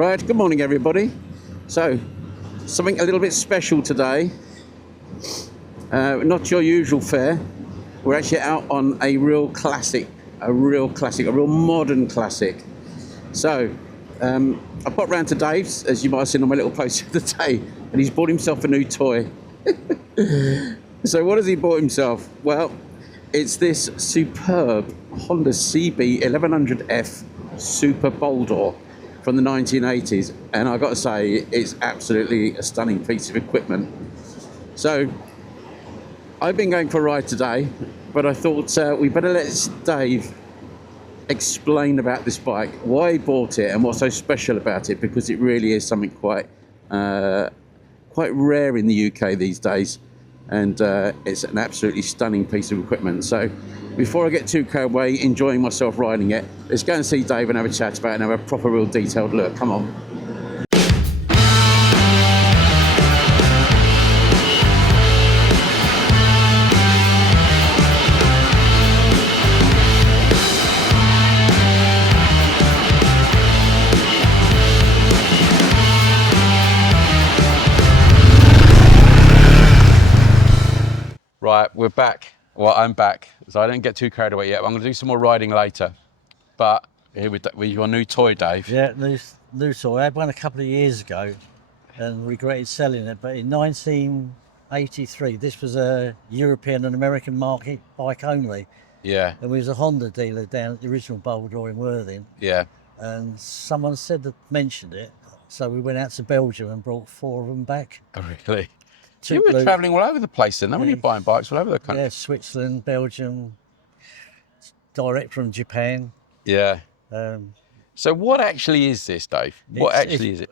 Right, good morning everybody. So, something a little bit special today. Not your usual fare. We're actually out on a real classic, a real modern classic. So, I popped round to Dave's, as you might have seen on my little post of the day, and he's bought himself a new toy. So what has he bought himself? Well, it's this superb Honda CB1100f Super Boldor from the 1980s, and I've got to say it's absolutely a stunning piece of equipment. So I've been going for a ride today, but I thought we better let Dave explain about this bike, why he bought it and what's so special about it, because it really is something quite rare in the UK these days, and it's an absolutely stunning piece of equipment. So before I get too carried away enjoying myself riding it, let's go and see Dave and have a chat about it and have a proper, real detailed look. Come on. Right, we're back. Well, I'm back, so I didn't get too carried away yet. I'm going to do some more riding later. But here with your new toy, Dave. Yeah, new toy. I had one a couple of years ago and regretted selling it. But in 1983, this was a European and American market bike only. Yeah. And we was a Honda dealer down at the original Boldor in Worthing. Yeah. And someone mentioned it. So we went out to Belgium and brought 4 of them back. Oh, really? You were travelling all over the place then, when you're buying bikes all over the country. Yeah, Switzerland, Belgium, direct from Japan. Yeah. So what actually is this, Dave? What actually is it?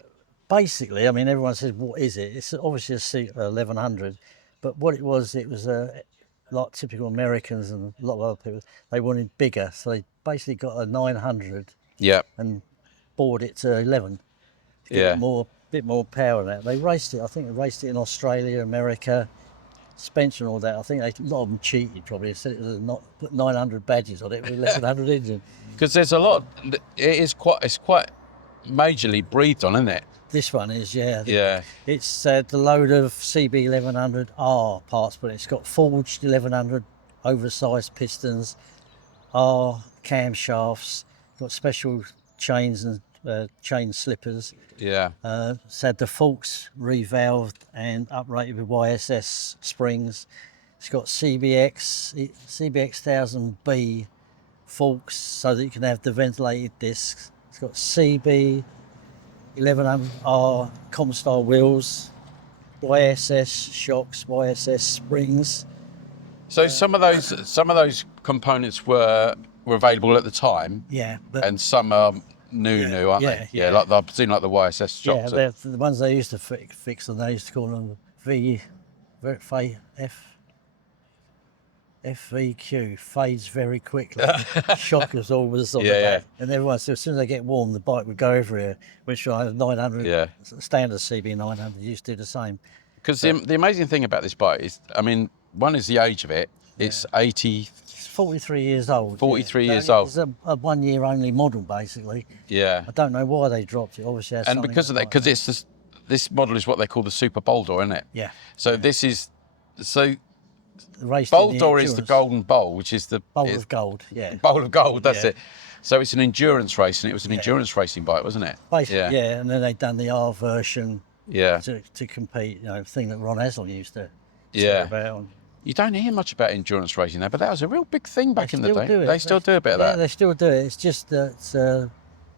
Basically, I mean, everyone says, what is it? It's obviously a C1100, but what it was like typical Americans and a lot of other people, they wanted bigger. So they basically got a 900 and bored it to 11 to get bit more power in that. They raced it, I think they raced it in Australia, America, suspension, all that. I think a lot of them cheated probably. They said it was not put 900 badges on it with 1100 engine. Because there's a lot, it's quite majorly breathed on, isn't it? This one is, yeah. Yeah. It's the load of CB1100R parts, but it's got forged 1100 oversized pistons, R camshafts, got special chains and chain slippers. Yeah. It's had the forks revalved and uprated with YSS springs. It's got CBX 1000B forks so that you can have the ventilated discs. It's got CB1100R Comstar wheels, YSS shocks, YSS springs. So some of those components were available at the time. Yeah. And some are new, aren't they? Yeah, like I've seen like the YSS shocks. Yeah, the ones they used to fix them, they used to call them FVQ, fades very quickly. Shock absorbers on the back. And everyone said as soon as they get warm, the bike would go everywhere, which I 900, standard CB900 used to do the same. Because the amazing thing about this bike is, I mean, one is the age of it. It's 43 years old. 43 years old. It's a 1 year only model, basically. Yeah. I don't know why they dropped it. Obviously, and because of that, because it's this model is what they call the Super Boldor, isn't it? Yeah. So this is Boldor is the golden bowl, which is the bowl of gold. Yeah. Bowl of gold. That's it. So it's an endurance race, and it was an endurance racing bike, wasn't it? Basically, yeah. And then they done the R version. Yeah. To compete, thing that Ron Hassel used to. About. You don't hear much about endurance racing now, but that was a real big thing back in the day. They still do a bit of that. Yeah, they still do it. It's just that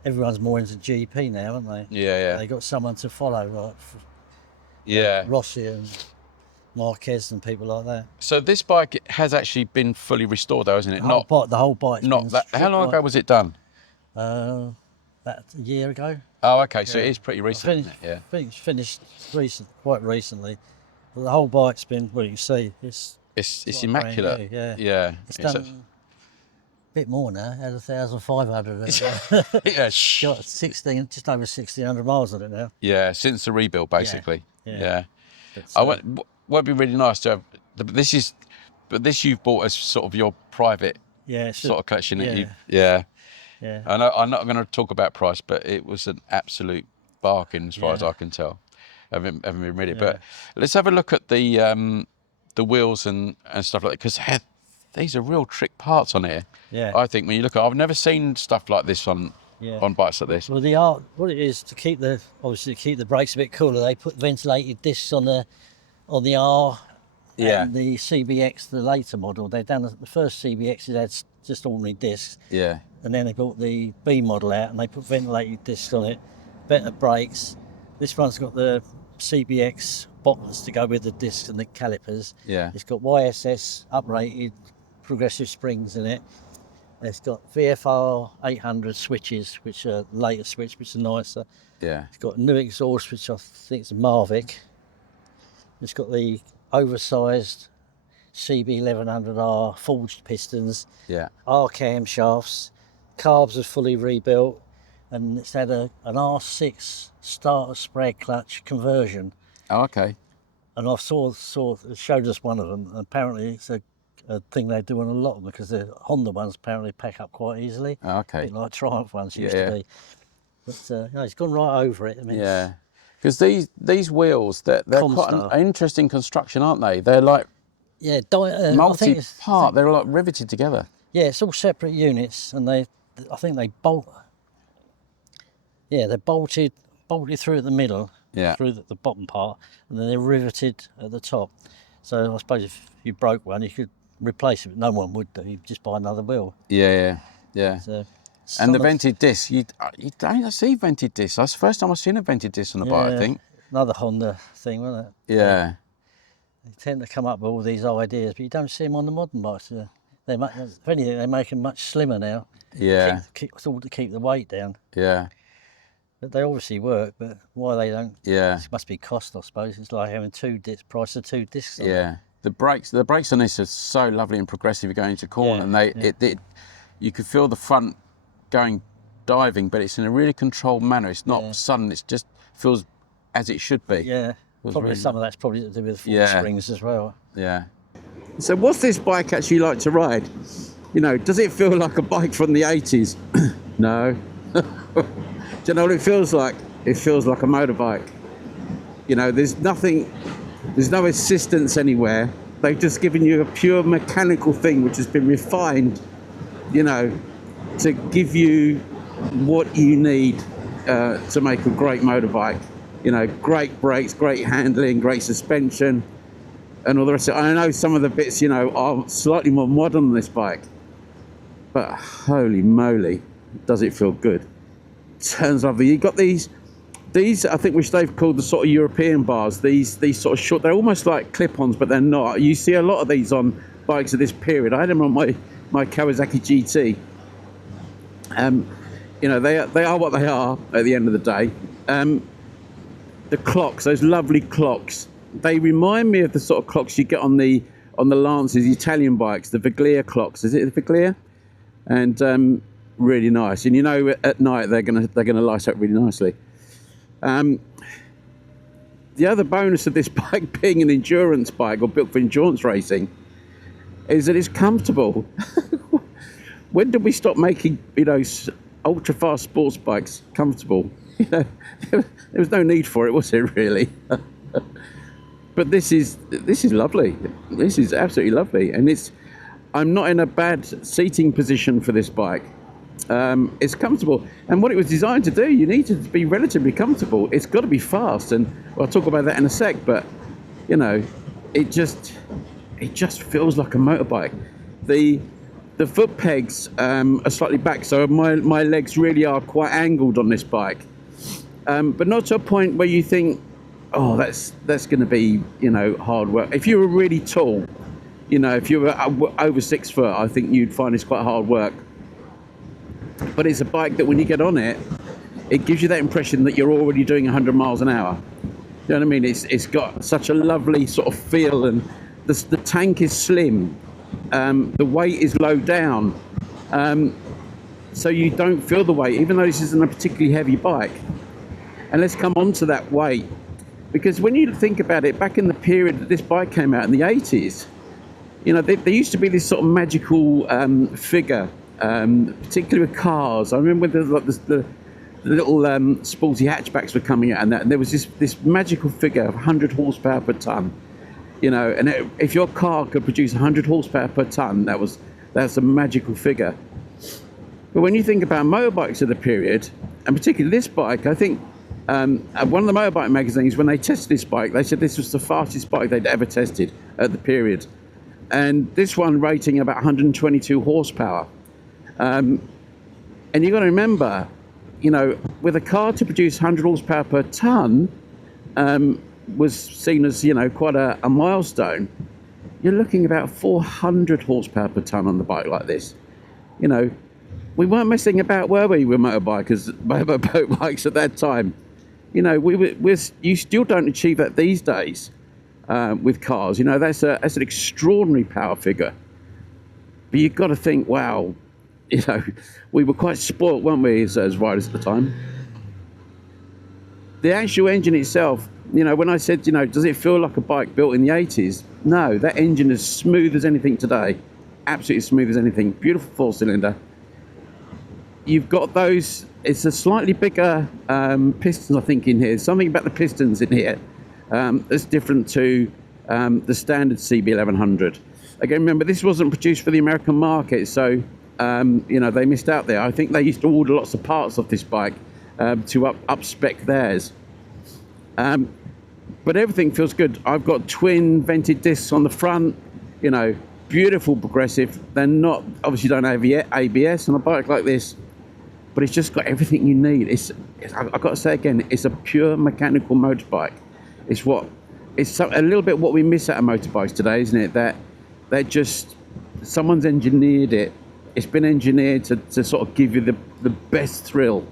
everyone's more into GP now, aren't they? Yeah. They got someone to follow, like Rossi and Marquez and people like that. So this bike has actually been fully restored, though, hasn't it? The whole bike. Not that. How long ago was it done? About a year ago. Oh, okay. So it is pretty recent. Finished quite recently. But the whole bike's been, well, you see, it's immaculate. Yeah. It's done a bit more now. Had 1,500. Yeah. Got 16, just over 1,600 miles on it now. Yeah, since the rebuild, basically. Yeah. Won't be really nice to have. This you've bought as sort of your private sort of collection. Yeah. I know I'm not going to talk about price, but it was an absolute bargain as far as Yeah. I can tell. Haven't been read it, Yeah. but let's have a look at the wheels and stuff like that, because these are real trick parts on here. Yeah. I think when you look at, I've never seen stuff like this on bikes like this. Well, what it is to keep the brakes a bit cooler, they put ventilated discs on the R. Yeah. And the CBX, the later model, they done the first CBXs had just ordinary discs. Yeah. And then they brought the B model out and they put ventilated discs on it, better brakes. This one's got the CBX buttons to go with the discs and the calipers. Yeah. It's got YSS uprated progressive springs in it. It's got VFR 800 switches, which are later switch, which are nicer. Yeah. It's got new exhaust, which I think is a Mavic. It's got the oversized CB1100R forged pistons. Yeah. R camshafts. Carbs are fully rebuilt, and it's had an R6 starter spread clutch conversion. Oh, okay. And I saw it showed us one of them. And apparently, it's a thing they do on a lot of them, because the Honda ones apparently pack up quite easily. Oh, okay. A bit like Triumph ones used Yeah. to be. But no, it's gone right over it. I mean, Yeah. Because these wheels, they're quite an interesting construction, aren't they? They're like yeah, I think multi-part. They're like riveted together. Yeah, it's all separate units, and I think they bolt. Yeah, they're bolted through at the middle, through the bottom part, and then they're riveted at the top. So I suppose if you broke one, you could replace it, but no one would do. You'd just buy another wheel. Yeah. So, and the vented disc, you don't see vented discs. That's the first time I've seen a vented disc on a bike, I think. Another Honda thing, wasn't it? Yeah. They tend to come up with all these ideas, but you don't see them on the modern bikes. If anything, they make them much slimmer now. Yeah. It's all to keep the weight down. Yeah. But they obviously work, but why they don't? Yeah. It must be cost, I suppose. It's like having price of two discs. Yeah. The brakes on this are so lovely and progressive. You're going into corner, and you could feel the front going diving, but it's in a really controlled manner. It's not sudden. It just feels as it should be. Yeah. Probably really some of that's probably to do with fork springs as well. Yeah. So what's this bike actually like to ride? You know, does it feel like a bike from the 80s? No. Do you know what it feels like? It feels like a motorbike. You know, there's no assistance anywhere. They've just given you a pure mechanical thing which has been refined, you know, to give you what you need to make a great motorbike. You know, great brakes, great handling, great suspension, and all the rest of it. I know some of the bits, you know, are slightly more modern on this bike, but holy moly, does it feel good. Turns lovely. You've got these I think, which they've called the sort of European bars, these sort of short, they're almost like clip-ons, but they're not. You see a lot of these on bikes of this period. I had them on my Kawasaki GT. You know, they are what they are at the end of the day. The clocks, those lovely clocks, they remind me of the sort of clocks you get on the Lancers, the Italian bikes, the Viglia clocks. Is it the Viglia? And really nice. And you know, at night they're gonna light up really nicely. The other bonus of this bike being an endurance bike or built for endurance racing is that it's comfortable. When did we stop making, you know, ultra fast sports bikes comfortable? You know, there was no need for it, was it really? But this is lovely. This is absolutely lovely, and I'm not in a bad seating position for this bike. It's comfortable, and what it was designed to do, you need to be relatively comfortable. It's got to be fast, and I'll talk about that in a sec. But you know, it just feels like a motorbike. The foot pegs are slightly back, so my legs really are quite angled on this bike, but not to a point where you think, oh, that's going to be, you know, hard work. If you were really tall, you know, if you were over 6 foot, I think you'd find it's quite hard work. But it's a bike that when you get on it, it gives you that impression that you're already doing 100 miles an hour. You know what I mean? It's got such a lovely sort of feel, and the tank is slim. The weight is low down, so you don't feel the weight, even though this isn't a particularly heavy bike. And let's come on to that weight, because when you think about it, back in the period that this bike came out in the 80s, you know, there used to be this sort of magical figure, particularly with cars. I remember the the little sporty hatchbacks were coming out, and there was this magical figure of 100 horsepower per ton. You know, and if your car could produce 100 horsepower per ton, that's a magical figure. But when you think about motorbikes of the period, and particularly this bike, I think one of the motorbike magazines, when they tested this bike, they said this was the fastest bike they'd ever tested at the period. And this one rating about 122 horsepower. And you've got to remember, you know, with a car to produce 100 horsepower per ton was seen as, you know, quite a milestone. You're looking about 400 horsepower per ton on the bike like this. You know, we weren't messing about, were we, with motorbikes at that time? You know, you still don't achieve that these days with cars. You know, that's an extraordinary power figure. But you've got to think, wow, you know, we were quite spoilt, weren't we, as riders at the time? The actual engine itself, you know, when I said, you know, does it feel like a bike built in the 80s? No, that engine is smooth as anything today. Absolutely smooth as anything. Beautiful 4-cylinder. You've got those, it's a slightly bigger pistons, I think, in here. Something about the pistons in here that's different to the standard CB1100. Again, remember, this wasn't produced for the American market, so, you know, they missed out there. I think they used to order lots of parts of this bike to up-spec theirs. But everything feels good. I've got twin vented discs on the front, you know, beautiful progressive. They're not, obviously don't have ABS on a bike like this, but it's just got everything you need. I've got to say again, it's a pure mechanical motorbike. It's a little bit what we miss out of motorbikes today, isn't it? That they're just, someone's engineered it. It's been engineered to sort of give you the best thrill,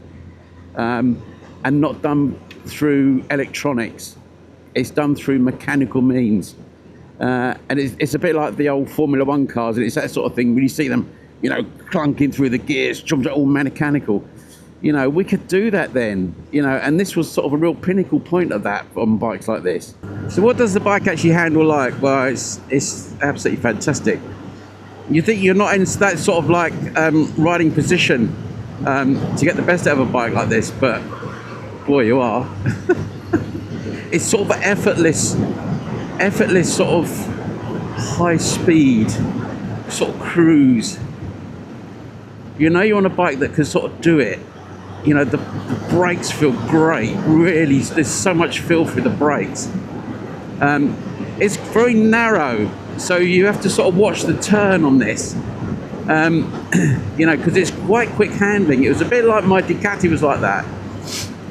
and not done through electronics. It's done through mechanical means. And it's a bit like the old Formula One cars, and it's that sort of thing when you see them, you know, clunking through the gears, all mechanical. You know, we could do that then, you know, and this was sort of a real pinnacle point of that on bikes like this. So what does the bike actually handle like? Well, it's absolutely fantastic. You think you're not in that sort of like riding position to get the best out of a bike like this, but boy, you are. It's sort of an effortless sort of high speed sort of cruise. You know, you're on a bike that can sort of do it. You know, the brakes feel great, really. There's so much feel through the brakes. It's very narrow, so you have to sort of watch the turn on this. You know, because it's quite quick handling. It was a bit like my Ducati was like that.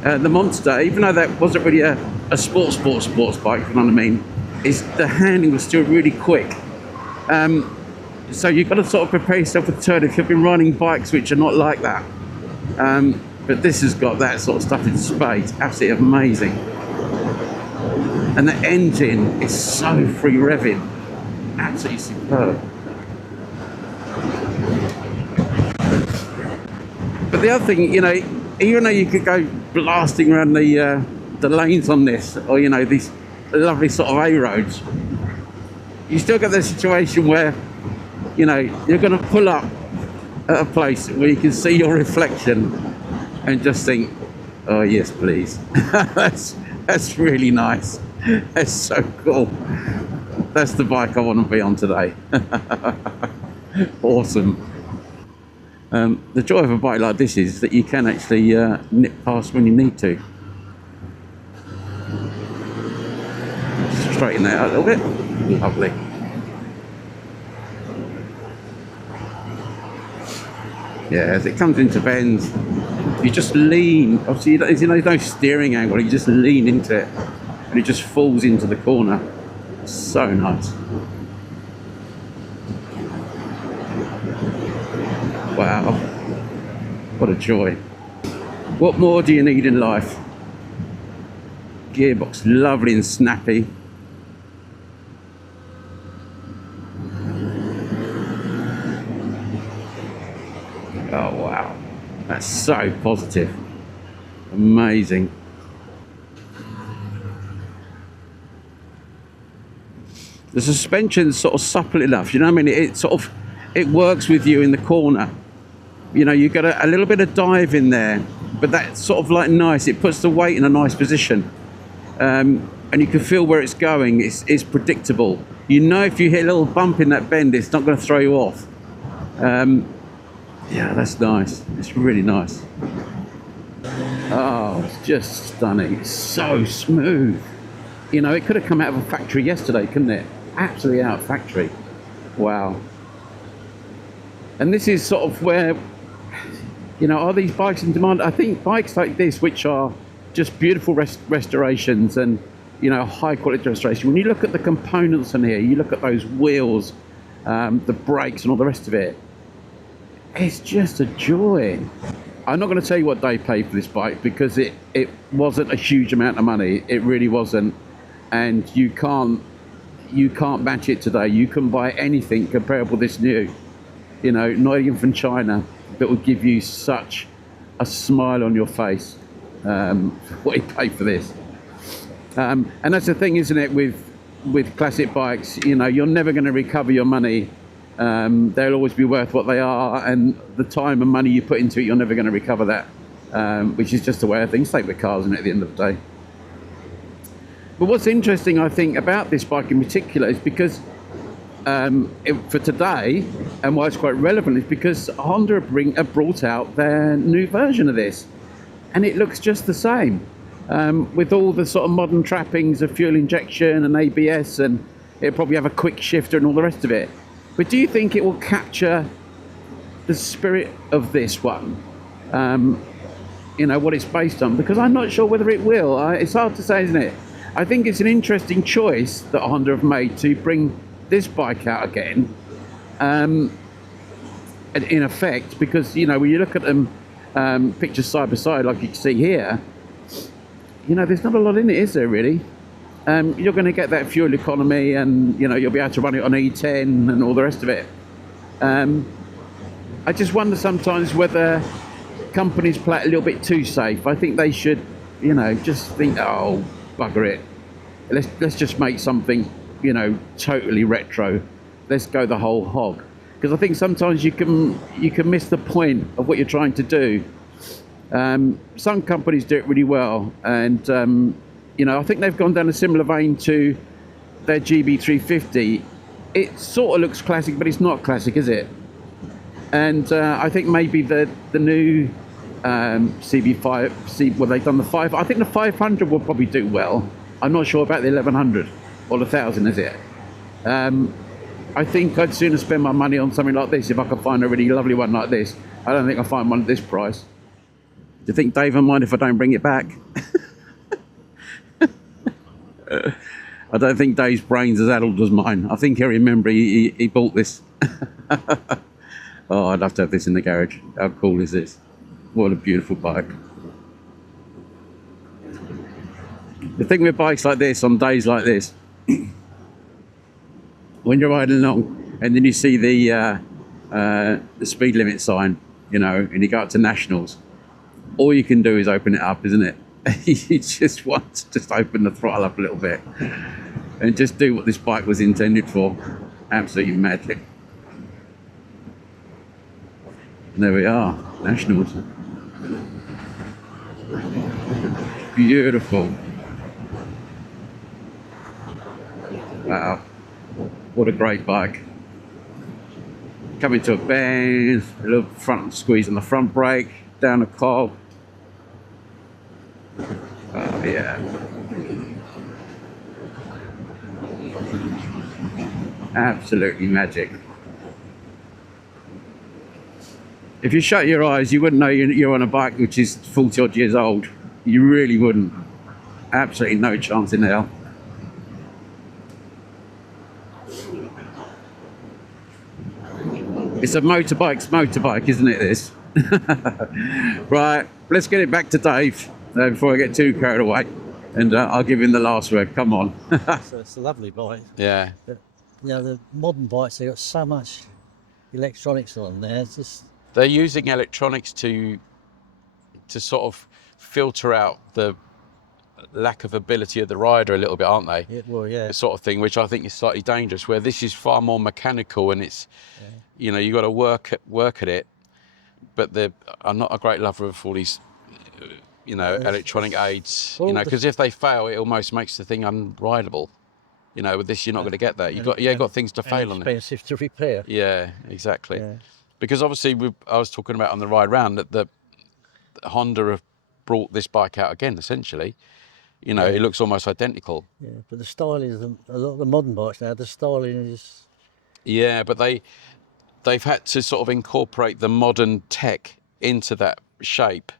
The Monster, even though that wasn't really a sports bike, if you know what I mean, the handling was still really quick. So you've got to sort of prepare yourself for the turn if you've been riding bikes which are not like that. But this has got that sort of stuff in spades. Absolutely amazing. And the engine is so free revving. Absolutely superb. But the other thing, you know, even though you could go blasting around the lanes on this, or, you know, these lovely sort of A roads, you still get the situation where, you know, you're going to pull up at a place where you can see your reflection and just think, oh yes, please. that's really nice. That's so cool. That's the bike I want to be on today. Awesome. The joy of a bike like this is that you can actually nip past when you need to. Straighten that out a little bit. Lovely. Yeah, as it comes into bends, you just lean. Obviously, there's no steering angle. You just lean into it, and it just falls into the corner. So nice. Wow, what a joy. What more do you need in life? Gearbox, lovely and snappy. Oh wow, that's so positive. Amazing. The suspension's sort of supple enough, you know what I mean? It works with you in the corner. You know, you got a little bit of dive in there, but that's sort of like nice. It puts the weight in a nice position, and you can feel where it's going. It's predictable. You know, if you hit a little bump in that bend, it's not going to throw you off. Yeah, that's nice. It's really nice. Oh, it's just stunning. It's so smooth. You know, it could have come out of a factory yesterday, couldn't it? Absolutely out of factory. Wow. And this is sort of where, you know, are these bikes in demand? I think bikes like this, which are just beautiful restorations and, you know, high quality restoration. When you look at the components on here, you look at those wheels, the brakes and all the rest of it, it's just a joy. I'm not going to tell you what Dave paid for this bike because it wasn't a huge amount of money. It really wasn't. And you can't match it today. You can buy anything comparable to this new, you know, not even from China, that will give you such a smile on your face. What you pay for this. And that's the thing, isn't it, with classic bikes, you know, you're never going to recover your money. They'll always be worth what they are, and the time and money you put into it, you're never going to recover that, which is just the way of things. Same with cars, isn't it, at the end of the day. But what's interesting, I think, about this bike in particular is because for today, and why it's quite relevant, is because Honda have brought out their new version of this, and it looks just the same, with all the sort of modern trappings of fuel injection and ABS, and it'll probably have a quick shifter and all the rest of it. But do you think it will capture the spirit of this one? You know, what it's based on? Because I'm not sure whether it will. It's hard to say, isn't it? I think it's an interesting choice that Honda have made to bring this bike out again, in effect, because, you know, when you look at them pictures side by side, like you can see here, you know, there's not a lot in it, is there, really? You're going to get that fuel economy, and, you know, you'll be able to run it on E10 and all the rest of it. I just wonder sometimes whether companies play it a little bit too safe. I think they should, you know, just think, oh, bugger it. Let's just make something, you know, totally retro. Let's go the whole hog. Because I think sometimes you can miss the point of what you're trying to do. Some companies do it really well, and you know, I think they've gone down a similar vein to their GB350. It sort of looks classic, but it's not classic, is it? And I think maybe the new CB5, well, they've done the 5. I think the 500 will probably do well. I'm not sure about the 1100 or the 1000, is it? I think I'd sooner spend my money on something like this if I could find a really lovely one like this. I don't think I'll find one at this price. Do you think Dave will mind if I don't bring it back? I don't think Dave's brain's as addled as mine. I think he'll remember he bought this. Oh, I'd love to have this in the garage. How cool is this? What a beautiful bike. The thing with bikes like this, on days like this, when you're riding along and then you see the speed limit sign, you know, and you go up to nationals, all you can do is open it up, isn't it? You just want to just open the throttle up a little bit and just do what this bike was intended for. Absolutely magic. And there we are, nationals. Beautiful. Wow, what a great bike. Coming to a bend, a little front squeeze on the front brake, down the cob. Oh yeah. Absolutely magic. If you shut your eyes, you wouldn't know you're on a bike which is 40 odd years old. You really wouldn't. Absolutely no chance in hell. It's a motorbike's motorbike, isn't it, this? Right, let's get it back to Dave before I get too carried away. And I'll give him the last word. Come on. So it's a lovely bike. Yeah. But, you know, the modern bikes, they've got so much electronics on there. It's just... They're using electronics to sort of filter out the lack of ability of the rider a little bit, aren't they? Yeah, well, yeah. The sort of thing, which I think is slightly dangerous, where this is far more mechanical, and it's, you know, you got to work at it. But I'm not a great lover of all these you know, electronic aids, Well, you know, because if they fail, it almost makes the thing unrideable. You know, with this, you're not going to get that. You've got things to fail on it. Expensive to repair. Yeah, exactly. Yeah. Because obviously, I was talking about on the ride round that the Honda have brought this bike out again, essentially. You know, it looks almost identical. Yeah, but the styling is a lot of the modern bikes now. The styling is. Yeah, but they've had to sort of incorporate the modern tech into that shape.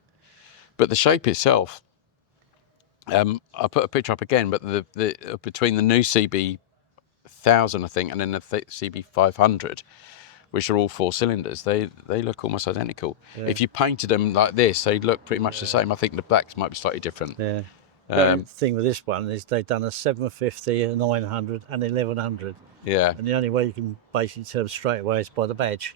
But the shape itself, I put a picture up again, but the between the new CB1000, I think, and then the CB500, which are all 4 cylinders, they look almost identical. Yeah. If you painted them like this, they'd look pretty much the same. I think the backs might be slightly different. Yeah. The thing with this one is they've done a 750, a 900, and 1100. Yeah, And the only way you can basically tell them straight away is by the badge.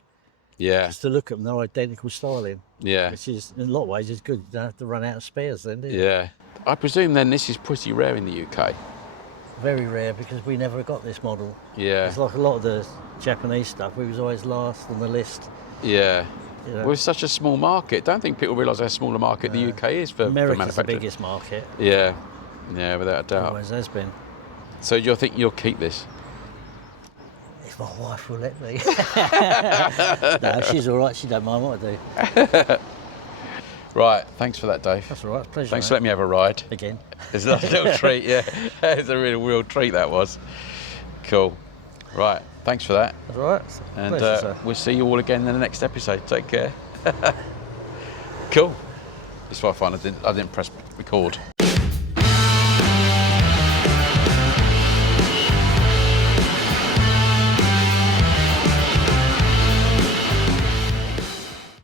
yeah, Just to look at them, they're identical styling. yeah, Which is, in a lot of ways, is good. You don't have to run out of spares then, do you? yeah. I presume then this is pretty rare in the UK. Very rare because we never got this model. Yeah, It's like a lot of the Japanese stuff. We was always last on the list. yeah. You know. Well, it's such a small market. Don't think people realise how small a market the UK is for America's the manufacturing. biggest market. Yeah, yeah, without a doubt. Always has been. So do you think you'll keep this? If my wife will let me. No, she's all right. She don't mind what I do. Right, thanks for that, Dave. That's all right. Pleasure. Thanks mate. for letting me have a ride. Again. It's a nice little treat, yeah. It's a real treat, that was. Cool. Right, thanks for that. That's all right. And Pleasure, sir. we'll see you all again in the next episode. Take care. Cool. That's what I find. I didn't press record.